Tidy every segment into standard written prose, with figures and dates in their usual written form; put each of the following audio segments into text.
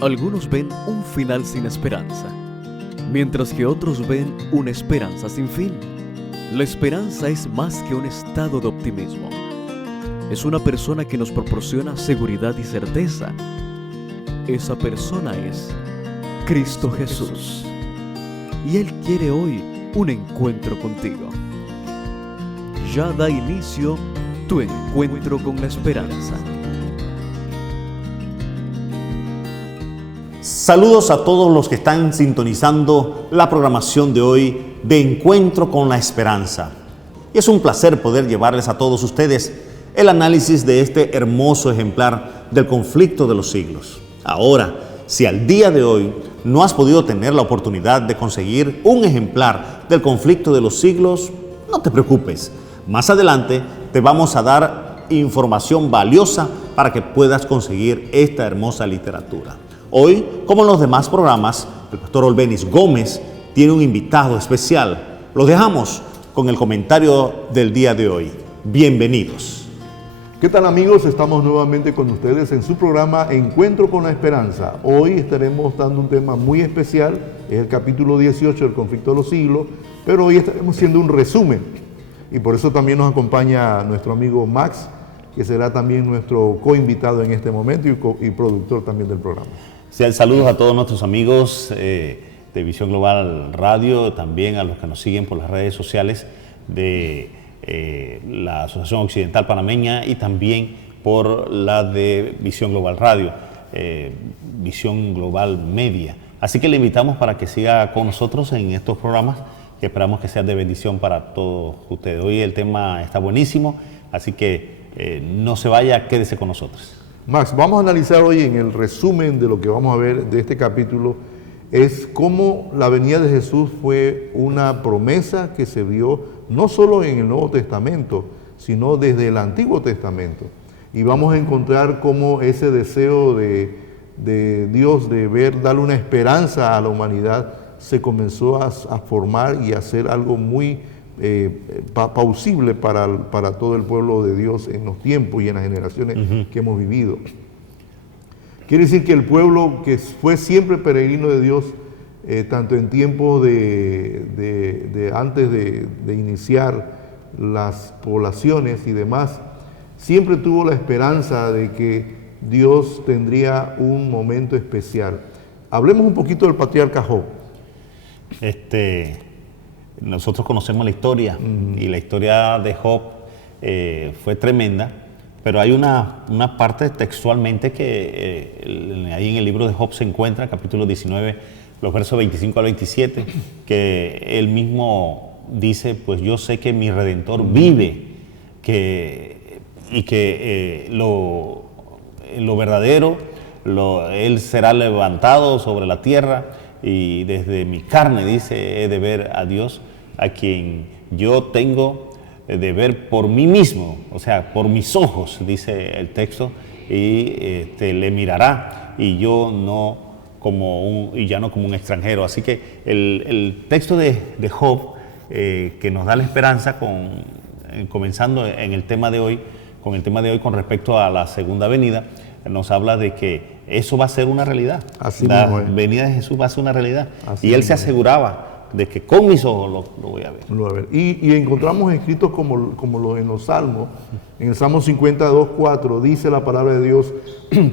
Algunos ven un final sin esperanza, mientras que otros ven una esperanza sin fin. La esperanza es más que un estado de optimismo. Es una persona que nos proporciona seguridad y certeza. Esa persona es Cristo Jesús. Y Él quiere hoy un encuentro contigo. Ya da inicio tu encuentro con la esperanza. Saludos a todos los que están sintonizando la programación de hoy de Encuentro con la Esperanza. Y es un placer poder llevarles a todos ustedes el análisis de este hermoso ejemplar del conflicto de los siglos. Ahora, si al día de hoy no has podido tener la oportunidad de conseguir un ejemplar del conflicto de los siglos, no te preocupes. Más adelante te vamos a dar información valiosa para que puedas conseguir esta hermosa literatura. Hoy, como en los demás programas, el pastor Olbenis Gómez tiene un invitado especial. Lo dejamos con el comentario del día de hoy. Bienvenidos. ¿Qué tal, amigos? Estamos nuevamente con ustedes en su programa Encuentro con la Esperanza. Hoy estaremos dando un tema muy especial, es el capítulo 18 del conflicto de los siglos, pero hoy estaremos haciendo un resumen. Y por eso también nos acompaña nuestro amigo Max, que será también nuestro coinvitado en este momento y productor también del programa. Sí, saludos a todos nuestros amigos de Visión Global Radio, también a los que nos siguen por las redes sociales de la Asociación Occidental Panameña y también por la de Visión Global Radio, Visión Global Media. Así que le invitamos para que siga con nosotros en estos programas que esperamos que sean de bendición para todos ustedes. Hoy el tema está buenísimo, así que no se vaya, quédese con nosotros. Max, vamos a analizar hoy en el resumen de lo que vamos a ver de este capítulo, es cómo la venida de Jesús fue una promesa que se vio no solo en el Nuevo Testamento, sino desde el Antiguo Testamento. Y vamos a encontrar cómo ese deseo de Dios de darle una esperanza a la humanidad se comenzó a formar y a hacer algo muy plausible para todo el pueblo de Dios en los tiempos y en las generaciones que hemos vivido. Quiere decir que el pueblo que fue siempre peregrino de Dios, tanto en tiempos antes de iniciar las poblaciones y demás, siempre tuvo la esperanza de que Dios tendría un momento especial. Hablemos un poquito del patriarca Job. Nosotros conocemos la historia y la historia de Job fue tremenda, pero hay una parte textualmente que ahí en el libro de Job se encuentra, capítulo 19, los versos 25 al 27, que él mismo dice, pues yo sé que mi Redentor vive, y que lo verdadero, él será levantado sobre la tierra, y desde mi carne, dice, he de ver a Dios, a quien yo tengo de ver por mí mismo, o sea, por mis ojos, dice el texto, y le mirará, y yo no ya no como un extranjero. Así que el texto de Job, que nos da la esperanza, comenzando en el tema de hoy, con respecto a la segunda venida, nos habla de que eso va a ser una realidad. La venida de Jesús va a ser una realidad. Y él se aseguraba de que con mis ojos lo voy a ver. Lo voy a ver. Y encontramos escritos como en los Salmos. En el Salmo 52:4 dice la palabra de Dios: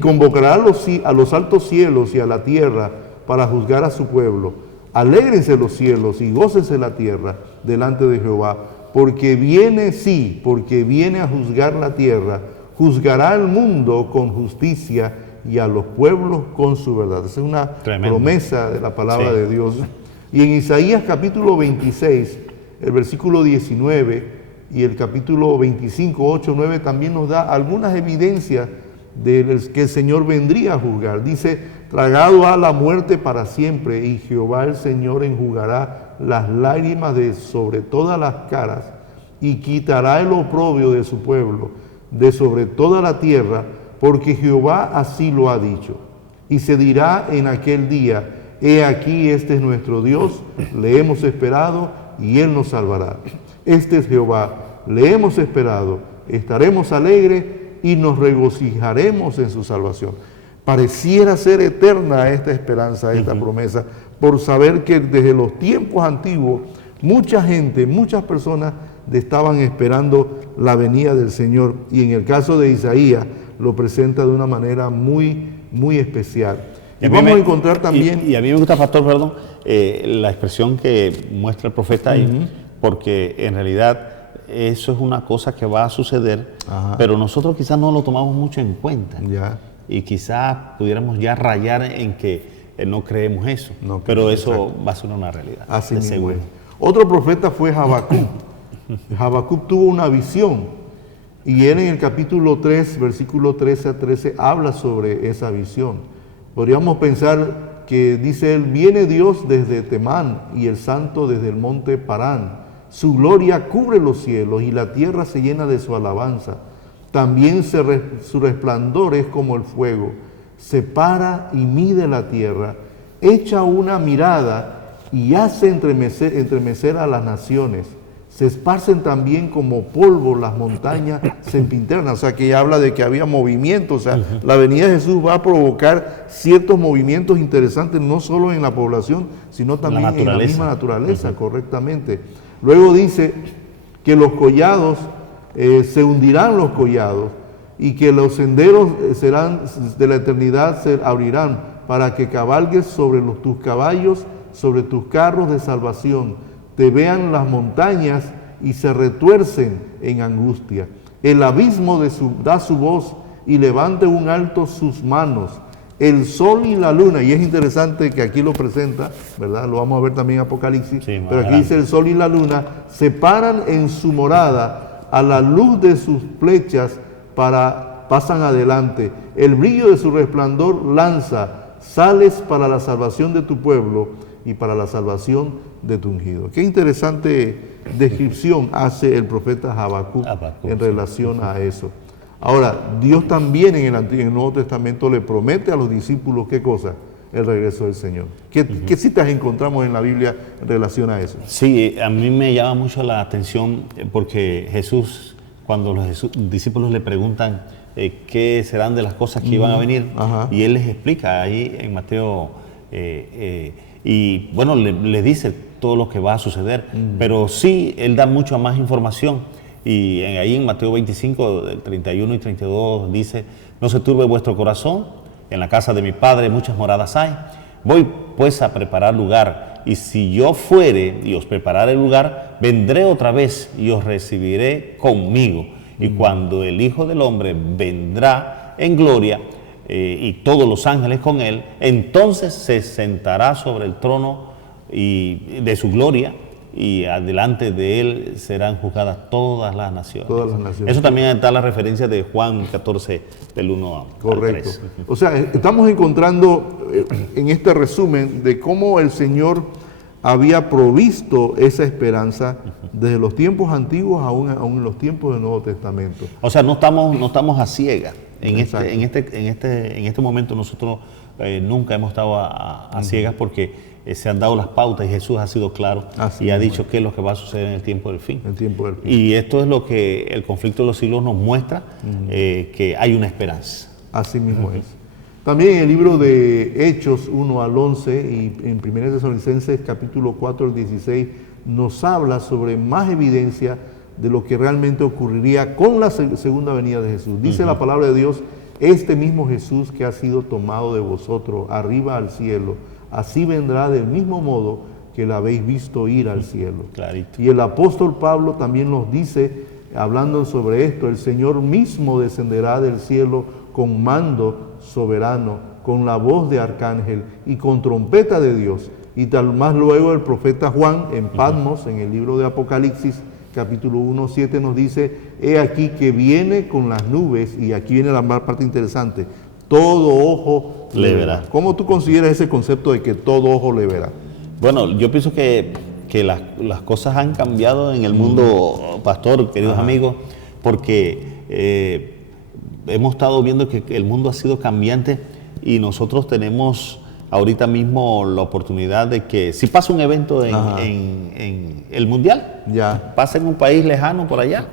convocará a los altos cielos y a la tierra para juzgar a su pueblo. Alégrense los cielos y gócense la tierra delante de Jehová, porque viene a juzgar la tierra, juzgará al mundo con justicia y a los pueblos con su verdad. Esa es una promesa de la palabra de Dios. Y en Isaías capítulo 26, el versículo 19 y el capítulo 25, 8, 9 también nos da algunas evidencias de que el Señor vendría a juzgar. Dice: tragado ha la muerte para siempre, y Jehová el Señor enjugará las lágrimas de sobre todas las caras, y quitará el oprobio de su pueblo, de sobre toda la tierra, porque Jehová así lo ha dicho. Y se dirá en aquel día: he aquí, este es nuestro Dios, le hemos esperado y Él nos salvará. Este es Jehová, le hemos esperado, estaremos alegres y nos regocijaremos en su salvación. Pareciera ser eterna esta esperanza, esta promesa, por saber que desde los tiempos antiguos mucha gente, muchas personas estaban esperando la venida del Señor, y en el caso de Isaías lo presenta de una manera muy, muy especial. Y vamos a encontrar también... Y a mí me gusta, pastor, perdón, la expresión que muestra el profeta ahí, porque en realidad eso es una cosa que va a suceder, pero nosotros quizás no lo tomamos mucho en cuenta. Ya. Y quizás pudiéramos ya rayar en que no creemos eso, No, pero eso exacto. va a ser una realidad. Así de mismo seguro. es. Otro profeta fue Habacuc. Habacuc tuvo una visión, y él en el capítulo 3, versículo 13 a 13, habla sobre esa visión. Podríamos pensar que dice él: viene Dios desde Temán y el Santo desde el monte Parán. Su gloria cubre los cielos y la tierra se llena de su alabanza. También su resplandor es como el fuego. Se para y mide la tierra, echa una mirada y hace entremecer a las naciones. Se esparcen también como polvo las montañas sempiternas. O sea, que habla de que había movimiento. O sea, la venida de Jesús va a provocar ciertos movimientos interesantes, no solo en la población, sino también en la misma naturaleza, correctamente. Luego dice que los collados, se hundirán los collados, y que los senderos serán de la eternidad, se abrirán para que cabalgues sobre tus caballos, sobre tus carros de salvación. Te vean las montañas y se retuercen en angustia. El abismo da su voz y levante un alto sus manos. El sol y la luna, y es interesante que aquí lo presenta, ¿verdad? Lo vamos a ver también en Apocalipsis, Sí, pero aquí dice: el sol y la luna se paran en su morada, a la luz de sus flechas pasan adelante. El brillo de su resplandor lanza, sales para la salvación de tu pueblo y para la salvación de tu ungido. Qué interesante descripción hace el profeta Habacuc en relación a eso. Ahora, Dios también en el Nuevo Testamento le promete a los discípulos, ¿qué cosa? El regreso del Señor. ¿Qué citas encontramos en la Biblia en relación a eso? Sí, a mí me llama mucho la atención porque Jesús, cuando los discípulos le preguntan qué serán de las cosas que iban a venir, y Él les explica ahí en Mateo, y bueno, les dice todo lo que va a suceder, pero sí, Él da mucha más información. Y ahí en Mateo 25, del 31 y 32 dice: no se turbe vuestro corazón, en la casa de mi Padre muchas moradas hay. Voy pues a preparar lugar, y si yo fuere y os preparare el lugar, vendré otra vez y os recibiré conmigo. Y cuando el Hijo del Hombre vendrá en gloria, y todos los ángeles con él, entonces se sentará sobre el trono de su gloria, y adelante de él serán juzgadas todas las naciones. Todas las naciones. Eso también está la referencia de Juan 14, del 1 al 3. Correcto. O sea, estamos encontrando en este resumen de cómo el Señor había provisto esa esperanza desde los tiempos antiguos aún en los tiempos del Nuevo Testamento. O sea, no estamos a ciegas. En este momento nosotros nunca hemos estado a ciegas, porque se han dado las pautas y Jesús ha sido claro y ha dicho qué es lo que va a suceder en el tiempo del fin. Y esto es lo que el conflicto de los siglos nos muestra, que hay una esperanza. Así mismo es. También en el libro de Hechos 1 al 11 y en 1 Tesalonicenses capítulo 4 al 16 nos habla sobre más evidencia de lo que realmente ocurriría con la segunda venida de Jesús. Dice la palabra de Dios: este mismo Jesús que ha sido tomado de vosotros arriba al cielo, así vendrá del mismo modo que la habéis visto ir al cielo. Clarito. Y el apóstol Pablo también nos dice, hablando sobre esto: el Señor mismo descenderá del cielo con mando soberano, con la voz de arcángel y con trompeta de Dios. Y tal más luego el profeta Juan en Patmos, en el libro de Apocalipsis, capítulo 1, 7 nos dice: he aquí que viene con las nubes, y aquí viene la parte interesante, todo ojo le verá. ¿Cómo tú consideras ese concepto de que todo ojo le verá? Bueno, yo pienso que las cosas han cambiado en el mundo, pastor, queridos amigos, porque hemos estado viendo que el mundo ha sido cambiante, y nosotros tenemos ahorita mismo la oportunidad de que si pasa un evento en el mundial, pasa en un país lejano por allá,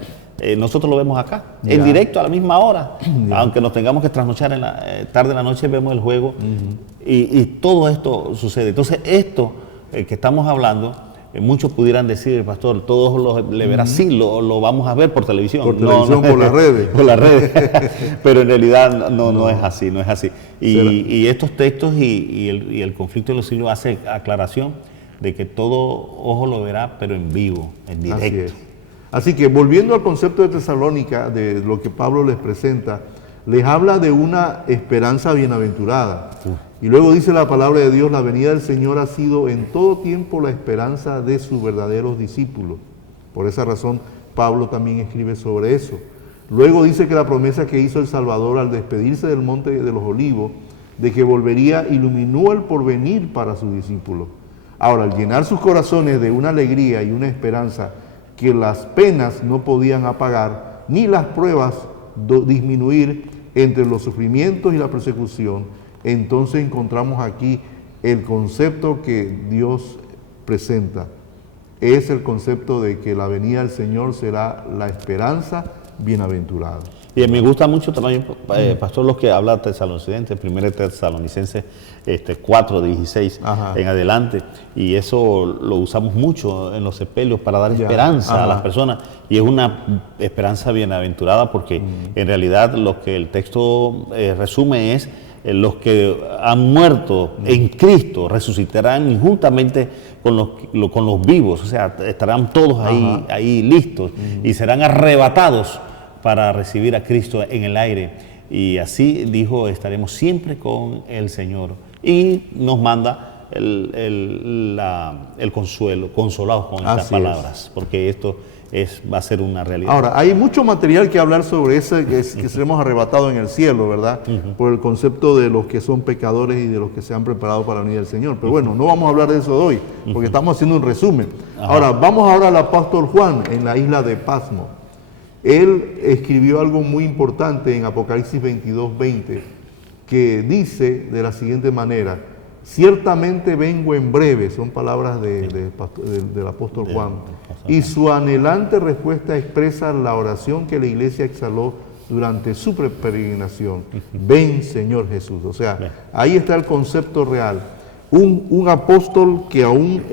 nosotros lo vemos acá, Ya. en directo a la misma hora, Ya. aunque nos tengamos que trasnochar tarde en la noche, vemos el juego y todo esto sucede. Entonces esto que estamos hablando, muchos pudieran decir, pastor, todos le verán, sí, lo vamos a ver por televisión. Por televisión, por las redes. Por las redes. Pero en realidad no es así, no es así. Y estos textos y el conflicto de los siglos hace aclaración de que todo ojo lo verá, pero en vivo, en directo. Así es. Así que volviendo al concepto de Tesalónica, de lo que Pablo les presenta, les habla de una esperanza bienaventurada. Y luego dice la palabra de Dios, la venida del Señor ha sido en todo tiempo la esperanza de sus verdaderos discípulos. Por esa razón, Pablo también escribe sobre eso. Luego dice que la promesa que hizo el Salvador al despedirse del Monte de los Olivos, de que volvería, iluminó el porvenir para sus discípulos. Ahora, al llenar sus corazones de una alegría y una esperanza que las penas no podían apagar, ni las pruebas disminuir entre los sufrimientos y la persecución, entonces encontramos aquí el concepto que Dios presenta. Es el concepto de que la venida del Señor será la esperanza bienaventurada. Y me gusta mucho también, pastor, los que habla Tesalonicenses, 1 Tesalonicenses 4:16 en adelante, y eso lo usamos mucho en los sepelios para dar esperanza a las personas, y es una esperanza bienaventurada porque en realidad lo que el texto resume es los que han muerto en Cristo resucitarán juntamente con los vivos, o sea, estarán todos ahí listos y serán arrebatados para recibir a Cristo en el aire. Y así dijo, estaremos siempre con el Señor. Y nos manda el consuelo, consolados con estas palabras, porque esto va a ser una realidad. Ahora, hay mucho material que hablar sobre eso, que seremos arrebatados en el cielo, ¿verdad? Por el concepto de los que son pecadores y de los que se han preparado para la venida del Señor. Pero bueno, no vamos a hablar de eso hoy, porque estamos haciendo un resumen. Ahora, vamos ahora al apóstol Juan en la isla de Patmos. Él escribió algo muy importante en Apocalipsis 22:20, que dice de la siguiente manera: ciertamente vengo en breve, son palabras del apóstol Juan, y su anhelante respuesta expresa la oración que la iglesia exhaló durante su peregrinación. Ven, Señor Jesús. O sea, ahí está el concepto real. Un apóstol que aún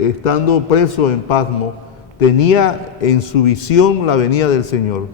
estando preso en Patmos, tenía en su visión la venida del Señor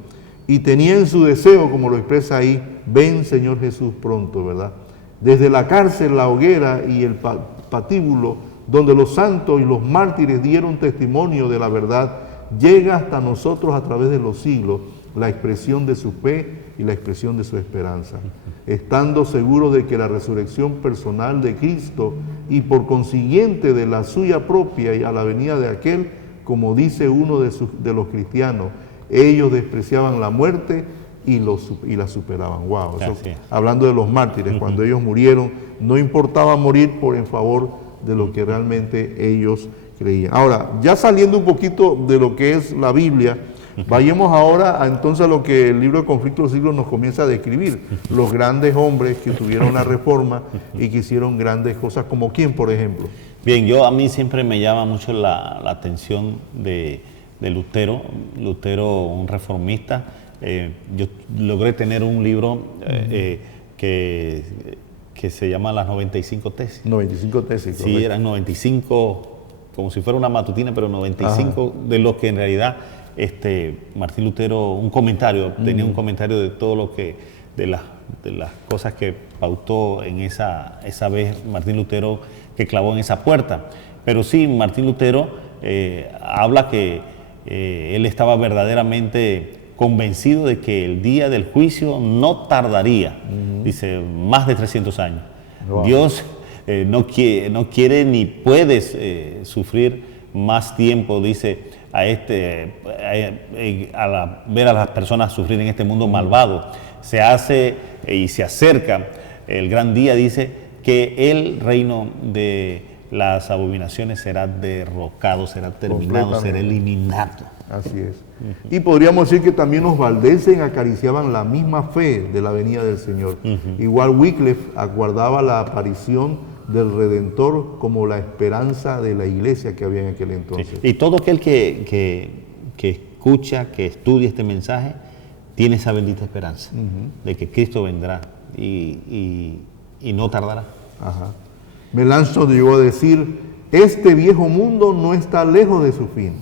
y tenía en su deseo, como lo expresa ahí, ven Señor Jesús pronto, ¿verdad? Desde la cárcel, la hoguera y el patíbulo, donde los santos y los mártires dieron testimonio de la verdad, llega hasta nosotros a través de los siglos la expresión de su fe y la expresión de su esperanza, estando seguros de que la resurrección personal de Cristo y por consiguiente de la suya propia y a la venida de aquel, como dice uno de los cristianos, ellos despreciaban la muerte y la superaban. Wow, eso, hablando de los mártires, cuando ellos murieron, no importaba morir en favor de lo que realmente ellos creían. Ahora, ya saliendo un poquito de lo que es la Biblia, vayamos ahora entonces a lo que el libro de Conflicto de los Siglos nos comienza a describir. Los grandes hombres que tuvieron la reforma y que hicieron grandes cosas, como quién, por ejemplo. Bien, a mí siempre me llama mucho la atención de Lutero. Lutero, un reformista. Yo logré tener un libro que se llama Las 95 tesis. 95 tesis. Sí, correcto. eran 95, como si fuera una matutina, pero 95 de los que en realidad Martín Lutero, un comentario, tenía un comentario de todo lo que, de las cosas que pautó en esa vez Martín Lutero, que clavó en esa puerta. Pero sí, Martín Lutero habla que él estaba verdaderamente convencido de que el día del juicio no tardaría, dice, más de 300 años. Wow. Dios no quiere ni puede sufrir más tiempo, dice, ver a las personas sufrir en este mundo malvado. Se hace y se acerca el gran día, dice, que el reino de las abominaciones será derrocado, será terminado, será eliminado. Así es. Y podríamos decir que también los valdenses acariciaban la misma fe de la venida del Señor. Igual Wycliffe aguardaba la aparición del Redentor como la esperanza de la iglesia que había en aquel entonces. Sí. Y todo aquel que escucha, que estudia este mensaje, tiene esa bendita esperanza de que Cristo vendrá y no tardará. Ajá. Melanchthon llegó a decir, este viejo mundo no está lejos de su fin.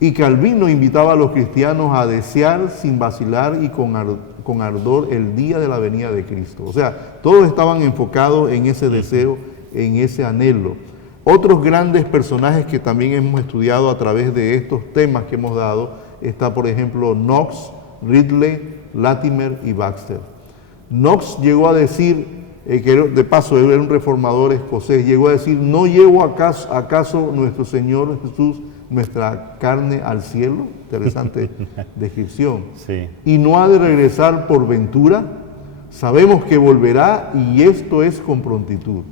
Y Calvino invitaba a los cristianos a desear sin vacilar y con ardor el día de la venida de Cristo. O sea, todos estaban enfocados en ese deseo, en ese anhelo. Otros grandes personajes que también hemos estudiado a través de estos temas que hemos dado, está por ejemplo Knox, Ridley, Latimer y Baxter. Knox llegó a decir, que de paso él era un reformador escocés, llegó a decir, ¿no llevó acaso nuestro Señor Jesús nuestra carne al cielo? Interesante descripción. Sí. Y no ha de regresar por ventura, sabemos que volverá y esto es con prontitud.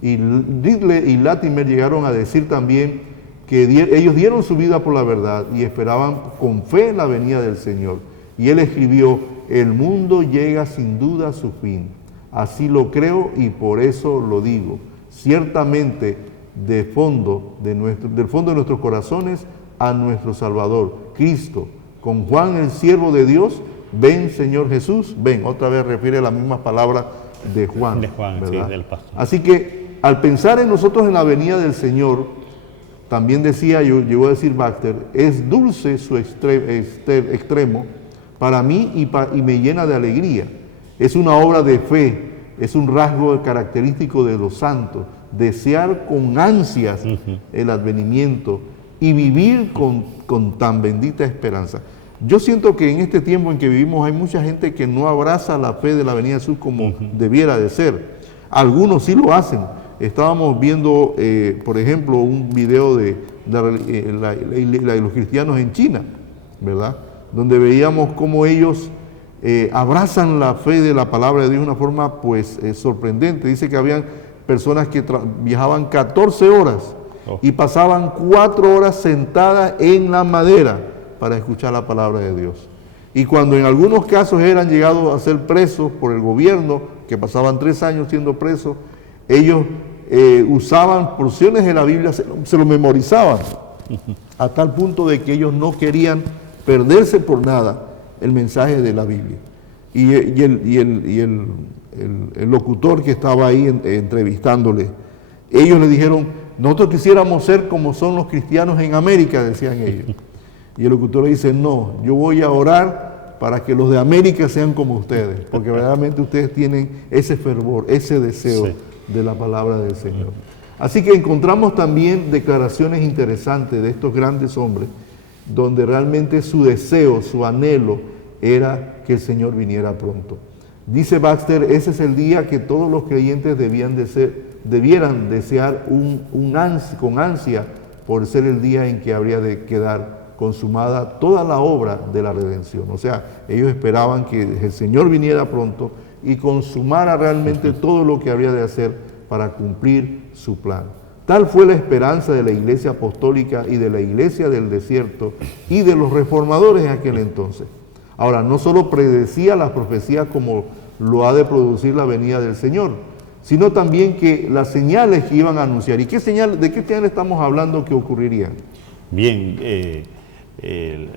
Y Ridley y Latimer llegaron a decir también que ellos dieron su vida por la verdad y esperaban con fe la venida del Señor. Y él escribió, el mundo llega sin duda a su fin. Así lo creo y por eso lo digo. Ciertamente, del fondo de nuestros corazones, a nuestro Salvador, Cristo, con Juan el siervo de Dios, ven Señor Jesús, ven. Otra vez refiere a la misma palabra de Juan. De Juan, ¿verdad? Sí, del pastor. Así que al pensar en nosotros en la venida del Señor, también decía, llegó a decir Baxter, es dulce su extremo para mí y me llena de alegría. Es una obra de fe, es un rasgo característico de los santos, desear con ansias el advenimiento y vivir con tan bendita esperanza. Yo siento que en este tiempo en que vivimos hay mucha gente que no abraza la fe de la venida de Jesús como debiera de ser. Algunos sí lo hacen. Estábamos viendo, por ejemplo, un video de los cristianos en China, ¿verdad? Donde veíamos cómo ellos abrazan la fe de la palabra de Dios de una forma pues sorprendente. Dice que habían personas que viajaban 14 horas y pasaban 4 horas sentadas en la madera para escuchar la palabra de Dios. Y cuando en algunos casos eran llegados a ser presos por el gobierno, que pasaban 3 años siendo presos, ellos usaban porciones de la Biblia, se lo memorizaban, a tal punto de que ellos no querían perderse por nada el mensaje de la Biblia. Y el locutor que estaba ahí entrevistándole, ellos le dijeron, nosotros quisiéramos ser como son los cristianos en América, decían ellos. Y el locutor le dice, no, yo voy a orar para que los de América sean como ustedes, porque verdaderamente ustedes tienen ese fervor, ese deseo de la palabra del Señor. Así que encontramos también declaraciones interesantes de estos grandes hombres, donde realmente su deseo, su anhelo era que el Señor viniera pronto. Dice Baxter, ese es el día que todos los creyentes debieran desear con ansia por ser el día en que habría de quedar consumada toda la obra de la redención. O sea, ellos esperaban que el Señor viniera pronto y consumara realmente todo lo que habría de hacer para cumplir su plan. Tal fue la esperanza de la iglesia apostólica y de la iglesia del desierto y de los reformadores en aquel entonces. Ahora, no solo predecía las profecías como lo ha de producir la venida del Señor, sino también que las señales que iban a anunciar. ¿Y de qué señales estamos hablando que ocurrirían? Bien,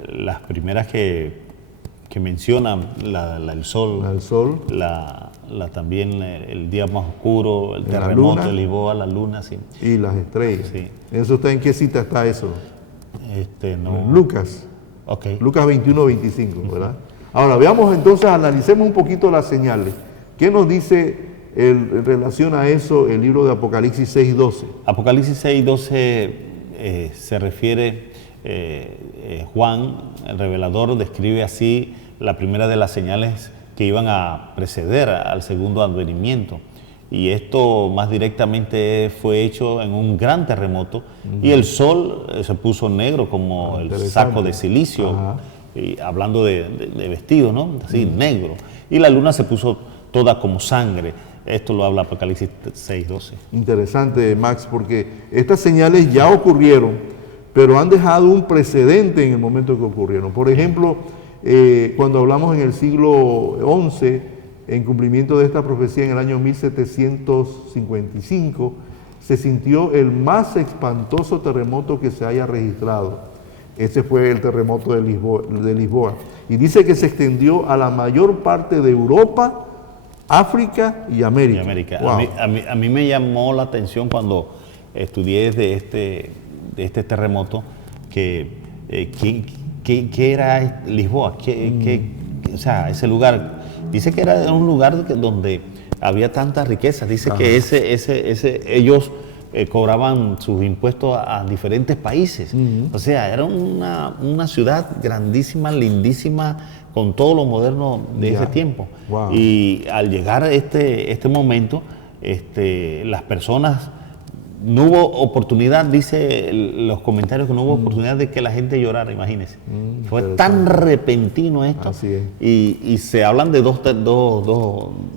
las primeras que mencionan, el sol, también el día más oscuro, el terremoto, el Lisboa, la luna. Sí. Y las estrellas. Sí. ¿En qué cita está eso? No. Lucas. Okay. Lucas 21, 25, ¿verdad? Ahora, veamos entonces, analicemos un poquito las señales. ¿Qué nos dice en relación a eso el libro de Apocalipsis 6, 12? Apocalipsis 6, 12 se refiere, Juan, el revelador, describe así la primera de las señales que iban a preceder al segundo advenimiento. Y esto más directamente fue hecho en un gran terremoto y el sol se puso negro como el saco de silicio, y hablando de vestido, ¿no? Así, negro. Y la luna se puso toda como sangre. Esto lo habla Apocalipsis 6:12. Interesante, Max, porque estas señales ya ocurrieron, pero han dejado un precedente en el momento que ocurrieron. Por ejemplo, cuando hablamos en el siglo XI, en cumplimiento de esta profecía en el año 1755, se sintió el más espantoso terremoto que se haya registrado. Ese fue el terremoto de Lisboa. Y dice que se extendió a la mayor parte de Europa, África y América. Wow. Wow. A mí me llamó la atención cuando estudié de este terremoto que ¿qué era Lisboa? O sea, ese lugar, dice que era un lugar donde había tantas riquezas. Dice que ellos cobraban sus impuestos a diferentes países. O sea, era una ciudad grandísima, lindísima, con todo lo moderno de ese tiempo. Wow. Y al llegar a este momento, las personas, no hubo oportunidad, dice los comentarios, que no hubo oportunidad de que la gente llorara, imagínense. Fue tan repentino esto. Así es. Y se hablan de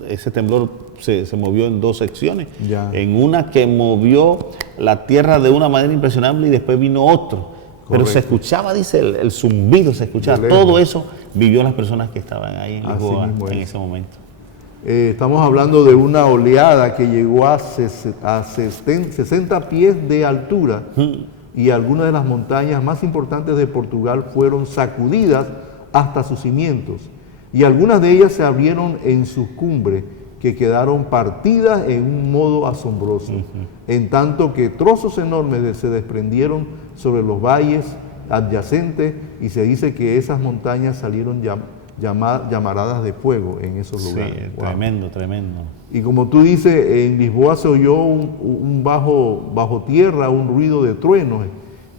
ese temblor se movió en dos secciones. Ya. En una que movió la tierra de una manera impresionante y después vino otro. Correcto. Pero se escuchaba, dice, el zumbido, se escuchaba. Todo eso vivió las personas que estaban ahí en Lisboa en ese momento. Estamos hablando de una oleada que llegó a 60 pies de altura y algunas de las montañas más importantes de Portugal fueron sacudidas hasta sus cimientos y algunas de ellas se abrieron en sus cumbres que quedaron partidas en un modo asombroso, en tanto que trozos enormes se desprendieron sobre los valles adyacentes y se dice que esas montañas salieron llamaradas de fuego en esos lugares. Sí, Wow. tremendo, tremendo. Y como tú dices, en Lisboa se oyó un bajo tierra, un ruido de truenos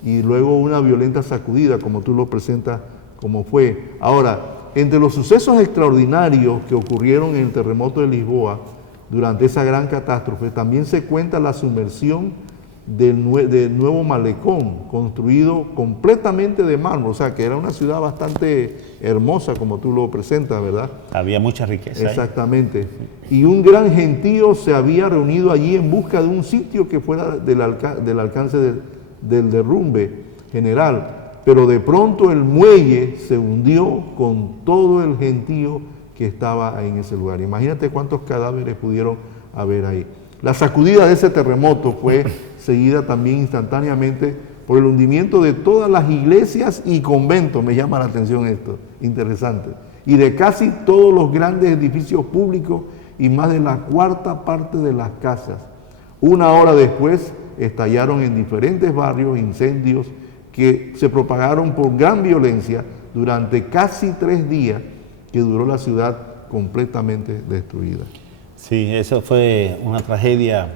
y luego una violenta sacudida, como tú lo presentas como fue. Ahora, entre los sucesos extraordinarios que ocurrieron en el terremoto de Lisboa durante esa gran catástrofe, también se cuenta la sumersión del nuevo malecón, construido completamente de mármol, o sea que era una ciudad bastante hermosa como tú lo presentas, ¿verdad? Había mucha riqueza. Exactamente. Y un gran gentío se había reunido allí en busca de un sitio que fuera del alcance del derrumbe general, pero de pronto el muelle se hundió con todo el gentío que estaba en ese lugar. Imagínate cuántos cadáveres pudieron haber ahí. La sacudida de ese terremoto fue seguida también instantáneamente por el hundimiento de todas las iglesias y conventos, me llama la atención esto, interesante, y de casi todos los grandes edificios públicos y más de la cuarta parte de las casas. Una hora después estallaron en diferentes barrios incendios que se propagaron por gran violencia durante casi 3 días que duró la ciudad completamente destruida. Sí, eso fue una tragedia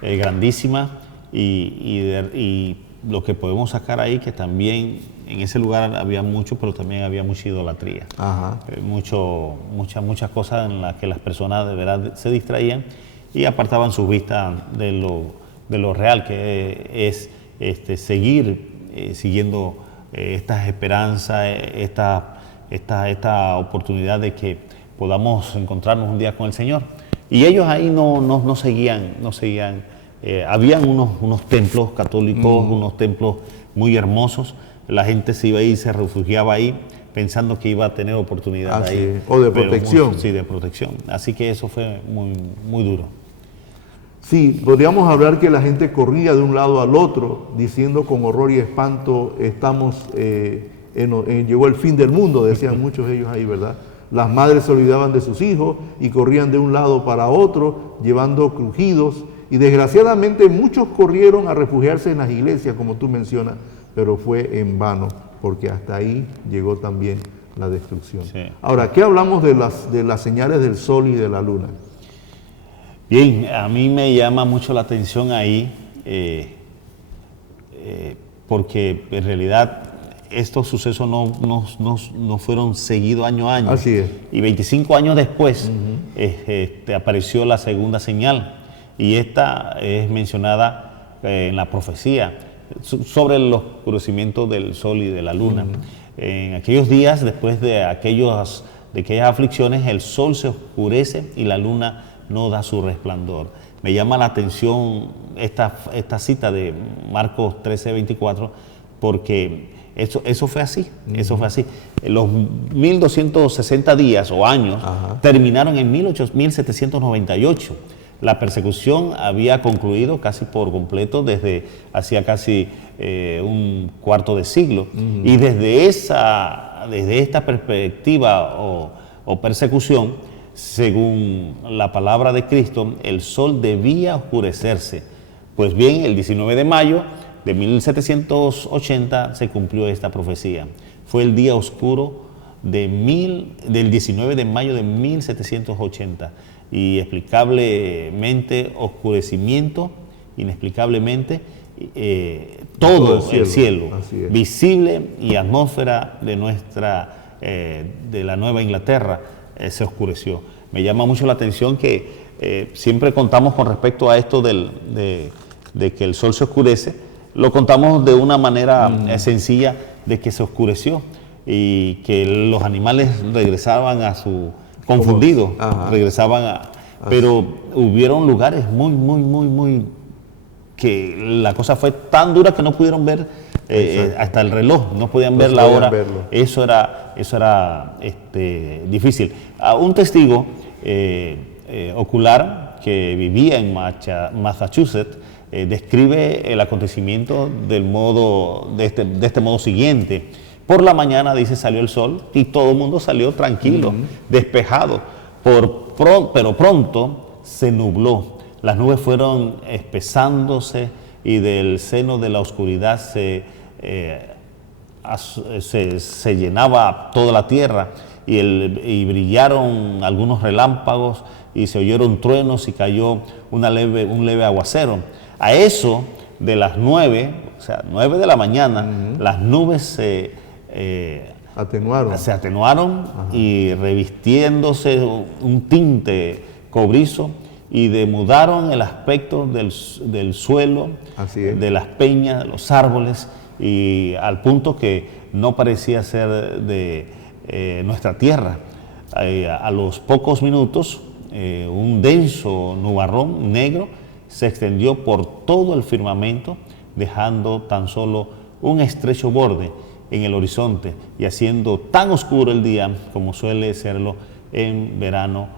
grandísima y lo que podemos sacar ahí que también en ese lugar había mucho, pero también había mucha idolatría. Ajá. Muchas cosas en las que las personas de verdad se distraían y apartaban sus vistas de lo real, que es seguir siguiendo estas esperanzas, esta oportunidad de que podamos encontrarnos un día con el Señor. Y ellos ahí no seguían, habían unos templos católicos, unos templos muy hermosos. La gente se iba ahí, se refugiaba ahí, pensando que iba a tener oportunidad ahí. O de protección. Sí, de protección. Así que eso fue muy duro. Sí, podríamos hablar que la gente corría de un lado al otro, diciendo con horror y espanto, llegó el fin del mundo, decían muchos de ellos ahí, ¿verdad? Las madres se olvidaban de sus hijos y corrían de un lado para otro, llevando crujidos, y desgraciadamente muchos corrieron a refugiarse en las iglesias, como tú mencionas, pero fue en vano, porque hasta ahí llegó también la destrucción. Sí. Ahora, ¿qué hablamos de las señales del sol y de la luna? Bien, a mí me llama mucho la atención ahí, porque en realidad estos sucesos no fueron seguidos año a año. Así es. Y 25 años después apareció la segunda señal, y esta es mencionada en la profecía sobre el oscurecimiento del sol y de la luna. En aquellos días, después de aquellas aflicciones, el sol se oscurece y la luna no da su resplandor. Me llama la atención esta cita de Marcos 13:24, porque eso fue así, eso fue así. Los 1260 días o años terminaron en 1798. La persecución había concluido casi por completo desde hacía casi un cuarto de siglo. Y desde esta perspectiva o persecución, según la palabra de Cristo, el sol debía oscurecerse. Pues bien, el 19 de mayo de 1780 se cumplió esta profecía. Fue el día oscuro del 19 de mayo de 1780. Y explicablemente oscurecimiento, inexplicablemente todo el cielo visible y atmósfera de la Nueva Inglaterra se oscureció. Me llama mucho la atención que siempre contamos con respecto a esto de que el sol se oscurece, lo contamos de una manera sencilla, de que se oscureció y que los animales regresaban a su confundidos, pero hubieron lugares muy que la cosa fue tan dura que no pudieron ver hasta el reloj, no podían ver la hora. Eso era difícil. Un testigo ocular que vivía en Massachusetts describe el acontecimiento de este modo siguiente. Por la mañana, dice, salió el sol y todo el mundo salió tranquilo, despejado, pero pronto se nubló. Las nubes fueron espesándose y del seno de la oscuridad se llenaba toda la tierra y brillaron algunos relámpagos y se oyeron truenos y cayó un leve aguacero. A eso de las 9, o sea, 9 de la mañana, las nubes se atenuaron y revistiéndose un tinte cobrizo y demudaron el aspecto del suelo, de las peñas, de los árboles, y al punto que no parecía ser de nuestra tierra. A los pocos minutos, un denso nubarrón negro se extendió por todo el firmamento, dejando tan solo un estrecho borde en el horizonte y haciendo tan oscuro el día como suele serlo en verano.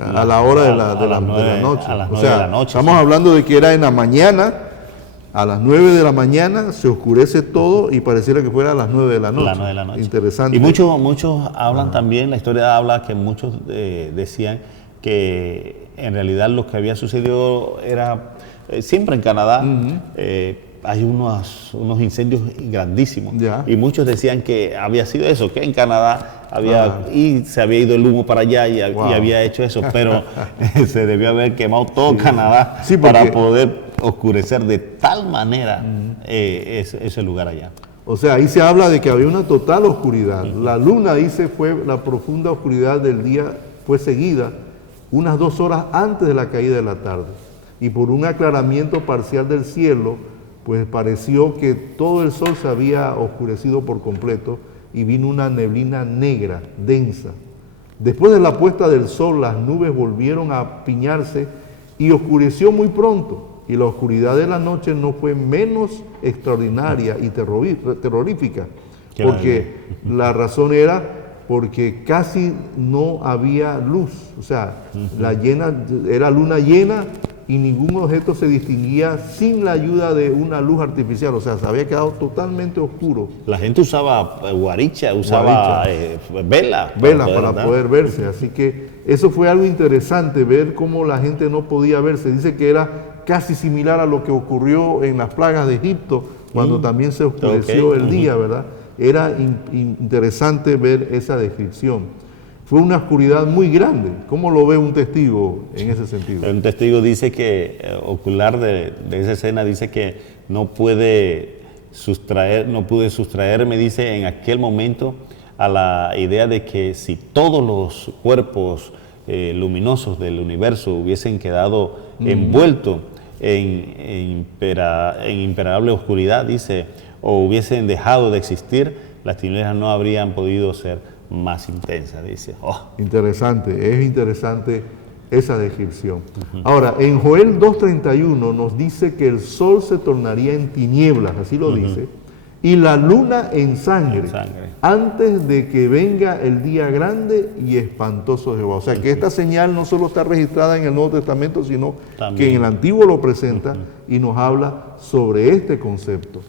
A la hora de la noche. A las 9 de la noche. Estamos hablando de que era en la mañana, a las 9 de la mañana se oscurece todo y pareciera que fuera a las 9 de la noche. Las 9 de la noche. Interesante. Y muchos hablan también, la historia habla que muchos decían que en realidad lo que había sucedido era siempre en Canadá. Hay unos incendios grandísimos y muchos decían que había sido eso, que en Canadá y se había ido el humo para allá y había hecho eso, pero se debió haber quemado todo Canadá para poder oscurecer de tal manera ese lugar allá. O sea, ahí se habla de que había una total oscuridad. La luna, dice, fue la profunda oscuridad del día, fue seguida unas 2 horas antes de la caída de la tarde, y por un aclaramiento parcial del cielo, pues pareció que todo el sol se había oscurecido por completo y vino una neblina negra, densa. Después de la puesta del sol, las nubes volvieron a apiñarse y oscureció muy pronto, y la oscuridad de la noche no fue menos extraordinaria y terrorífica, porque la razón era porque casi no había luz, o sea, era luna llena y ningún objeto se distinguía sin la ayuda de una luz artificial, o sea, se había quedado totalmente oscuro. La gente usaba guaricha, usaba velas para poder verse, así que eso fue algo interesante, ver cómo la gente no podía verse. Dice que era casi similar a lo que ocurrió en las plagas de Egipto, cuando también se oscureció el día, ¿verdad? Era interesante ver esa descripción. Fue una oscuridad muy grande. ¿Cómo lo ve un testigo en ese sentido? Un testigo dice que, ocular de esa escena, dice que no pude sustraerme, dice, en aquel momento a la idea de que si todos los cuerpos luminosos del universo hubiesen quedado envueltos en imperable oscuridad, dice, o hubiesen dejado de existir, las tinieblas no habrían podido ser más intensas, dice. Interesante, es interesante esa descripción. Ahora, en Joel 2:31 nos dice que el sol se tornaría en tinieblas, así lo dice, y la luna en sangre. antes de que venga el día grande y espantoso de Jehová. O sea que esta señal no solo está registrada en el Nuevo Testamento, sino que en el Antiguo lo presenta y nos habla sobre este concepto.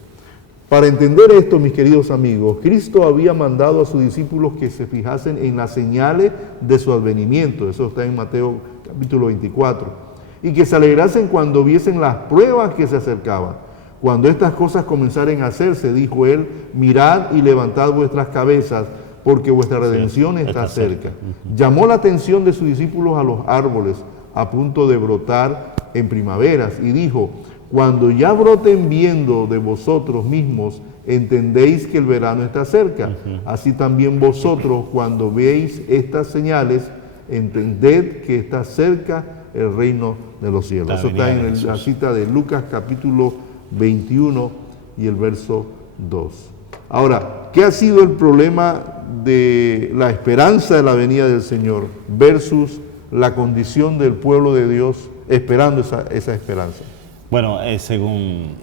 Para entender esto, mis queridos amigos, Cristo había mandado a sus discípulos que se fijasen en las señales de su advenimiento. Eso está en Mateo capítulo 24. Y que se alegrasen cuando viesen las pruebas que se acercaban. Cuando estas cosas comenzaren a hacerse, dijo él, mirad y levantad vuestras cabezas, porque vuestra redención está cerca. Llamó la atención de sus discípulos a los árboles a punto de brotar en primaveras y dijo, cuando ya broten viendo de vosotros mismos, entendéis que el verano está cerca. Así también vosotros, cuando veis estas señales, entended que está cerca el reino de los cielos. Eso está en la cita de Lucas capítulo 21 y el verso 2. Ahora, ¿qué ha sido el problema de la esperanza de la venida del Señor versus la condición del pueblo de Dios esperando esa esperanza? Bueno, según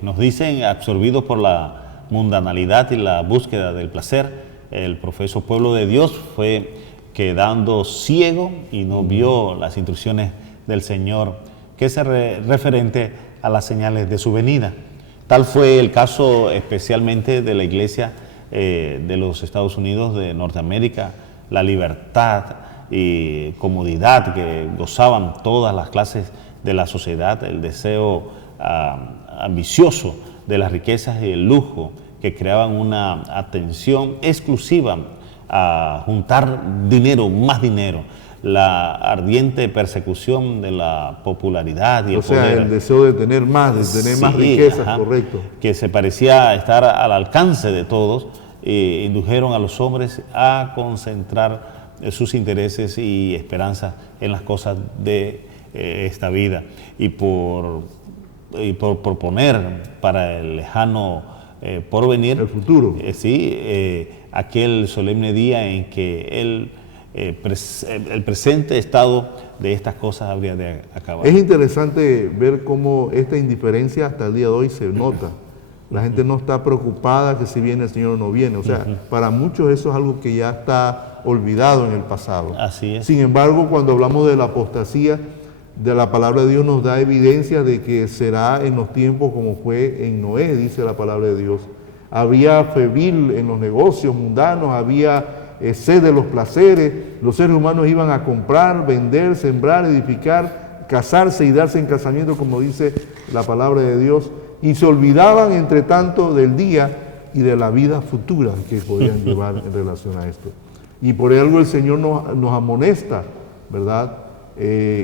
nos dicen, absorbidos por la mundanalidad y la búsqueda del placer, el profeso pueblo de Dios fue quedando ciego y no vio las instrucciones del Señor, que es referente a las señales de su venida. Tal fue el caso especialmente de la iglesia de los Estados Unidos de Norteamérica, la libertad y comodidad que gozaban todas las clases de la sociedad, el deseo ambicioso de las riquezas y el lujo que creaban una atención exclusiva a juntar dinero, más dinero, la ardiente persecución de la popularidad y el poder. O sea, el deseo de tener más, más riquezas, correcto. Que se parecía estar al alcance de todos, indujeron a los hombres a concentrar sus intereses y esperanzas en las cosas de esta vida. Y por proponer para el lejano porvenir, el futuro. Aquel solemne día en que el presente estado de estas cosas habría de acabar. Es interesante ver cómo esta indiferencia hasta el día de hoy se nota. La gente no está preocupada que si viene el Señor o no viene. O sea, para muchos eso es algo que ya está olvidado en el pasado. Así es. Sin embargo, cuando hablamos de la apostasía, de la palabra de Dios nos da evidencia de que será en los tiempos como fue en Noé, dice la palabra de Dios. Había febril en los negocios mundanos, había sed de los placeres, los seres humanos iban a comprar, vender, sembrar, edificar, casarse y darse en casamiento, como dice la palabra de Dios, y se olvidaban entre tanto del día y de la vida futura que podían llevar en relación a esto. Y por algo el Señor nos amonesta, ¿verdad?,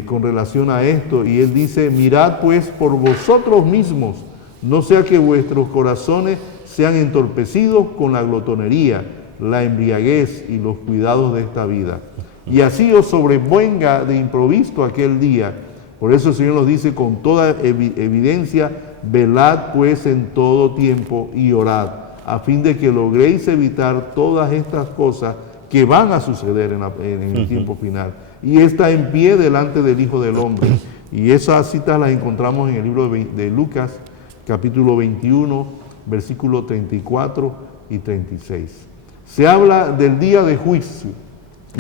con relación a esto, y Él dice, mirad pues por vosotros mismos, no sea que vuestros corazones sean entorpecidos con la glotonería, la embriaguez y los cuidados de esta vida. Y así os sobrevenga de improviso aquel día. Por eso el Señor nos dice con toda evidencia, velad pues en todo tiempo y orad, a fin de que logréis evitar todas estas cosas que van a suceder en el tiempo final. Y está en pie delante del Hijo del Hombre. Y esas citas las encontramos en el libro de Lucas, capítulo 21, versículos 34 y 36. Se habla del día de juicio.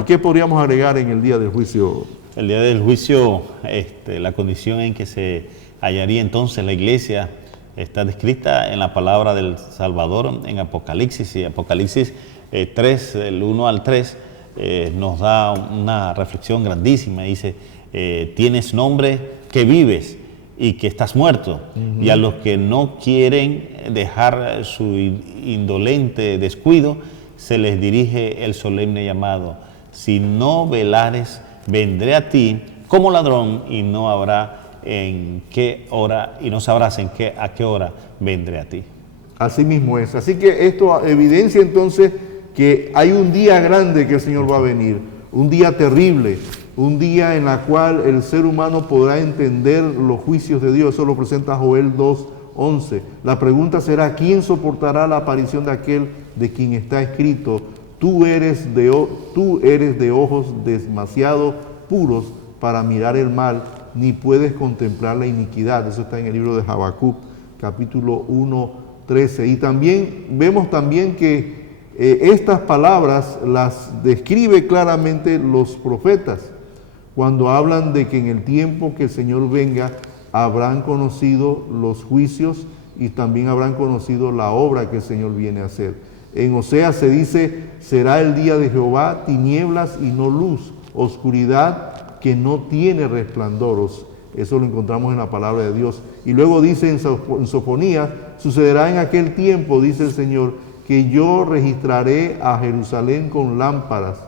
¿Y qué podríamos agregar en el día del juicio? El día del juicio, la condición en que se hallaría entonces la iglesia está descrita en la palabra del Salvador en Apocalipsis. Y Apocalipsis 3, del 1 al 3, nos da una reflexión grandísima. Dice, tienes nombre que vives y que estás muerto. Y a los que no quieren dejar su indolente descuido, se les dirige el solemne llamado. Si no velares, vendré a ti como ladrón y no habrá en qué hora, y no sabrás a qué hora vendré a ti. Así mismo es. Así que esto evidencia entonces que hay un día grande que el Señor va a venir, un día terrible, un día en el cual el ser humano podrá entender los juicios de Dios. Eso lo presenta Joel 2:11. La pregunta será, ¿quién soportará la aparición de aquel de quien está escrito, tú eres de ojos demasiado puros para mirar el mal, ni puedes contemplar la iniquidad? Eso está en el libro de Habacuc, capítulo 1:13. Y también vemos también que Estas palabras las describe claramente los profetas cuando hablan de que en el tiempo que el Señor venga habrán conocido los juicios y también habrán conocido la obra que el Señor viene a hacer. En Oseas se dice, será el día de Jehová tinieblas y no luz, oscuridad que no tiene resplandor. Eso lo encontramos en la palabra de Dios. Y luego dice en Sofonías, sucederá en aquel tiempo, dice el Señor, que yo registraré a Jerusalén con lámparas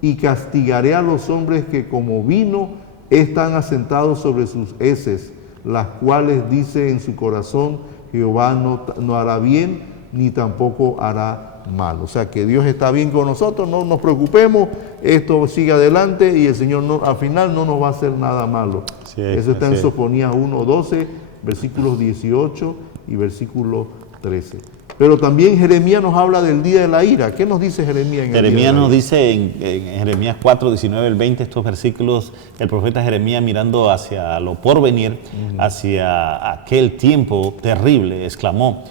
y castigaré a los hombres que como vino están asentados sobre sus heces, las cuales dice en su corazón, Jehová no hará bien, ni tampoco hará mal. O sea que Dios está bien con nosotros, no nos preocupemos, esto sigue adelante y el Señor al final no nos va a hacer nada malo. Sí, eso está en Sofonías 1:12, versículos 18 y versículo 13. Pero también Jeremías nos habla del día de la ira. ¿Qué nos dice Jeremías en el Jeremías día de la nos ira? dice en Jeremías 4, 19 al 20, estos versículos, el profeta Jeremías mirando hacia lo porvenir, hacia aquel tiempo terrible, exclamó,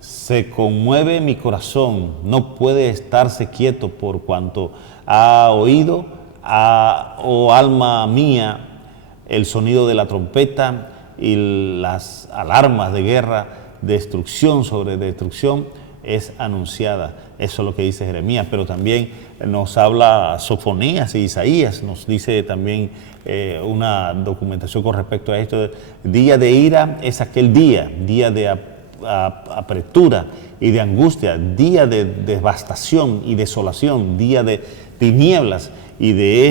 se conmueve mi corazón, no puede estarse quieto por cuanto ha oído, oh alma mía, el sonido de la trompeta y las alarmas de guerra, destrucción sobre destrucción es anunciada. Eso es lo que dice Jeremías, pero también nos habla Sofonías y Isaías, nos dice también una documentación con respecto a esto. Día de ira es aquel día de apretura y de angustia, día de devastación y desolación, día de tinieblas y de